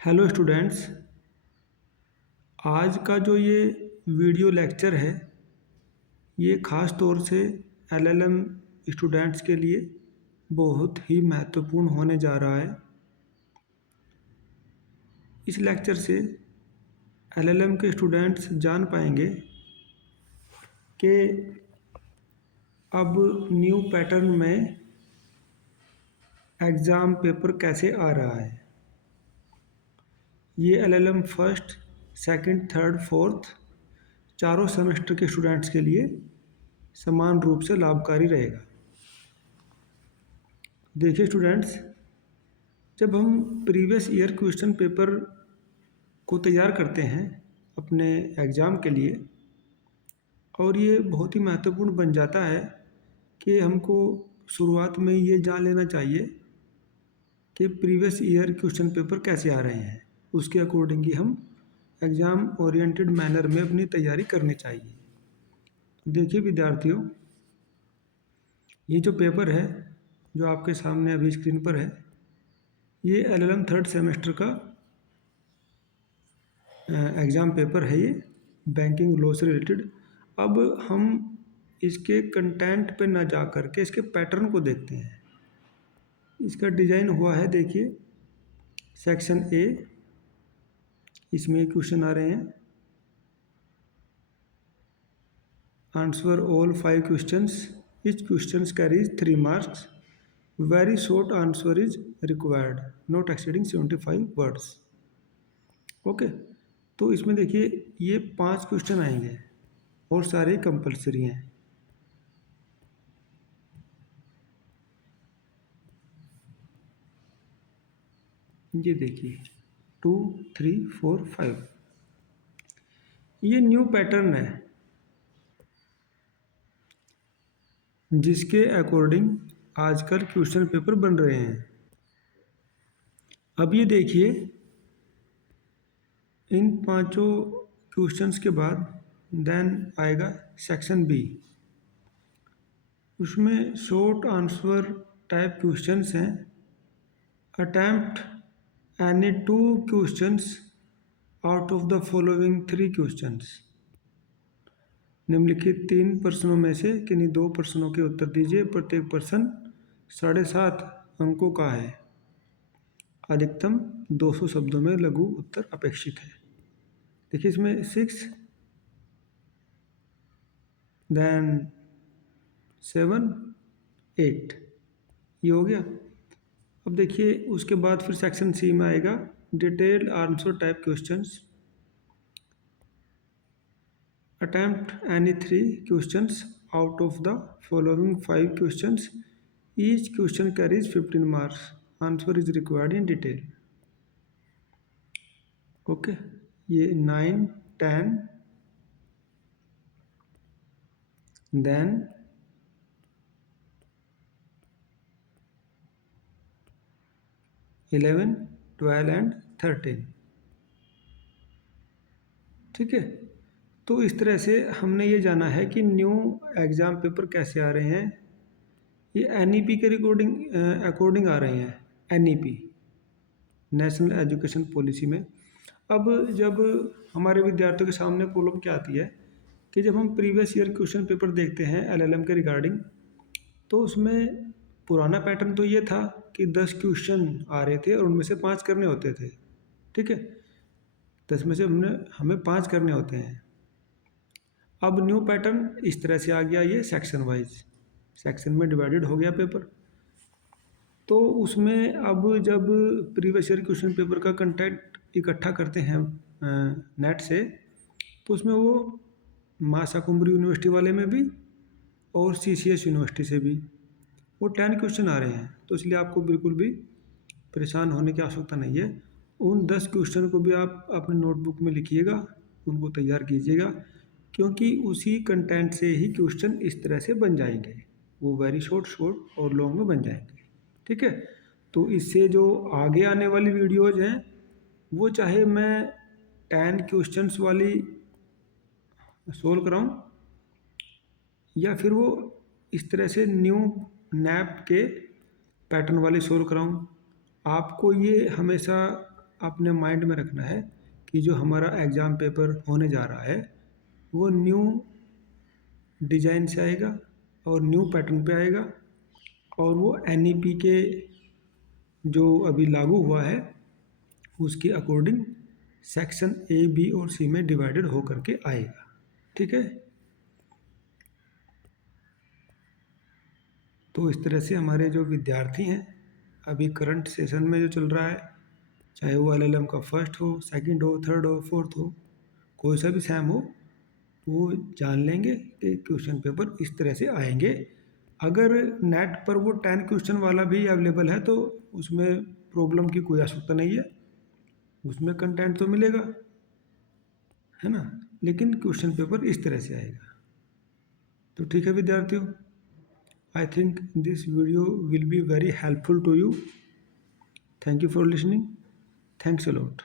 Hello students. आज का जो ये वीडियो लेक्चर है ये ख़ास तौर से एलएलएम स्टूडेंट्स के लिए बहुत ही महत्वपूर्ण होने जा रहा है। इस लेक्चर से एलएलएम के स्टूडेंट्स जान पाएंगे कि अब न्यू पैटर्न में एग्ज़ाम पेपर कैसे आ रहा है। ये LLM first, second, third, fourth चारों सेमेस्टर के स्टूडेंट्स के लिए समान रूप से लाभकारी रहेगा। देखिए स्टूडेंट्स, जब हम प्रीवियस ईयर क्वेश्चन पेपर को तैयार करते हैं अपने एग्ज़ाम के लिए, और ये बहुत ही महत्वपूर्ण बन जाता है कि हमको शुरुआत में ये जान लेना चाहिए कि प्रीवियस ईयर क्वेश्चन पेपर कैसे आ रहे हैं। उसके अकॉर्डिंग ही हम एग्ज़ाम ओरिएंटेड मैनर में अपनी तैयारी करनी चाहिए। देखिए विद्यार्थियों, ये जो पेपर है जो आपके सामने अभी स्क्रीन पर है, ये एलएलएम थर्ड सेमेस्टर का एग्ज़ाम पेपर है। ये बैंकिंग लॉ से रिलेटेड। अब हम इसके कंटेंट पे ना जा कर के इसके पैटर्न को देखते हैं। इसका डिज़ाइन हुआ है, देखिए सेक्शन ए, इसमें क्वेश्चन आ रहे हैं। Answer all 5 questions, each questions carries 3 marks, very short answer is required, not exceeding 75 words. Okay, तो इसमें देखिए ये 5 क्वेश्चन आएंगे और सारे कंपलसरी हैं। ये देखिए 2, 3, 4, 5, ये न्यू पैटर्न है जिसके अकॉर्डिंग आजकल क्वेश्चन पेपर बन रहे हैं। अब ये देखिए इन पांचों क्वेश्चंस के बाद देन आएगा सेक्शन बी। उसमें शॉर्ट आंसर टाइप क्वेश्चंस हैं। Attempt any 2 questions out of the following 3 questions. निम्नलिखित 3 प्रश्नों में से किन्हीं 2 प्रश्नों के उत्तर दीजिए। प्रत्येक प्रश्न 7.5 अंकों का है। अधिकतम 200 शब्दों में लघु उत्तर अपेक्षित है। देखिए इसमें 6, देन 7, 8 ये हो गया। अब देखिए उसके बाद फिर सेक्शन सी में आएगा detailed answer type questions. Attempt any 3 questions out of the following 5 questions, each question carries 15 marks, answer is required in detail. Okay, ये 9, 10, देन 11, 12 एंड 13। ठीक है, तो इस तरह से हमने ये जाना है कि न्यू एग्ज़ाम पेपर कैसे आ रहे हैं। ये एनईपी के अकॉर्डिंग आ रहे हैं, एनईपी नेशनल एजुकेशन पॉलिसी में। अब जब हमारे विद्यार्थियों के सामने प्रॉब्लम क्या आती है कि जब हम प्रीवियस ईयर क्वेश्चन पेपर देखते हैं एलएलएम के रिगार्डिंग, तो उसमें पुराना पैटर्न तो ये था कि 10 क्वेश्चन आ रहे थे और उनमें से 5 करने होते थे। ठीक है, 10 में से हमें 5 करने होते हैं। अब न्यू पैटर्न इस तरह से आ गया, ये सेक्शन वाइज, सेक्शन में डिवाइडेड हो गया पेपर। तो उसमें अब जब प्रीवियस ईयर क्वेश्चन पेपर का कंटेंट इकट्ठा करते हैं नेट से, तो उसमें वो मासा कुंबरी यूनिवर्सिटी वाले में भी और सीसीएस यूनिवर्सिटी से भी वो 10 क्वेश्चन आ रहे हैं। तो इसलिए आपको बिल्कुल भी परेशान होने की आवश्यकता नहीं है। उन 10 क्वेश्चन को भी आप अपने नोटबुक में लिखिएगा, उनको तैयार कीजिएगा, क्योंकि उसी कंटेंट से ही क्वेश्चन इस तरह से बन जाएंगे। वो वेरी शॉर्ट, शॉर्ट और लॉन्ग में बन जाएंगे। ठीक है, तो इससे जो आगे आने वाली वीडियोज़ हैं वो चाहे मैं 10 क्वेश्चंस वाली सोल्व कराऊँ या फिर वो इस तरह से न्यू नैप के पैटर्न वाली सोल्व कराऊँ, आपको ये हमेशा आपने माइंड में रखना है कि जो हमारा एग्ज़ाम पेपर होने जा रहा है वो न्यू डिज़ाइन से आएगा और न्यू पैटर्न पे आएगा, और वो एनईपी के जो अभी लागू हुआ है उसके अकॉर्डिंग सेक्शन ए, बी और सी में डिवाइडेड हो करके आएगा। ठीक है, तो इस तरह से हमारे जो विद्यार्थी हैं अभी करंट सेशन में जो चल रहा है, चाहे वो एलएलएम का फर्स्ट हो, सेकंड हो, थर्ड हो, फोर्थ हो, कोई सा भी सैम हो, वो जान लेंगे कि क्वेश्चन पेपर इस तरह से आएंगे। अगर नेट पर वो 10 क्वेश्चन वाला भी अवेलेबल है तो उसमें प्रॉब्लम की कोई आवश्यकता नहीं है, उसमें कंटेंट तो मिलेगा, है ना, लेकिन क्वेश्चन पेपर इस तरह से आएगा। तो ठीक है विद्यार्थियों, I think this video will be very helpful to you. Thank you for listening. Thanks a lot.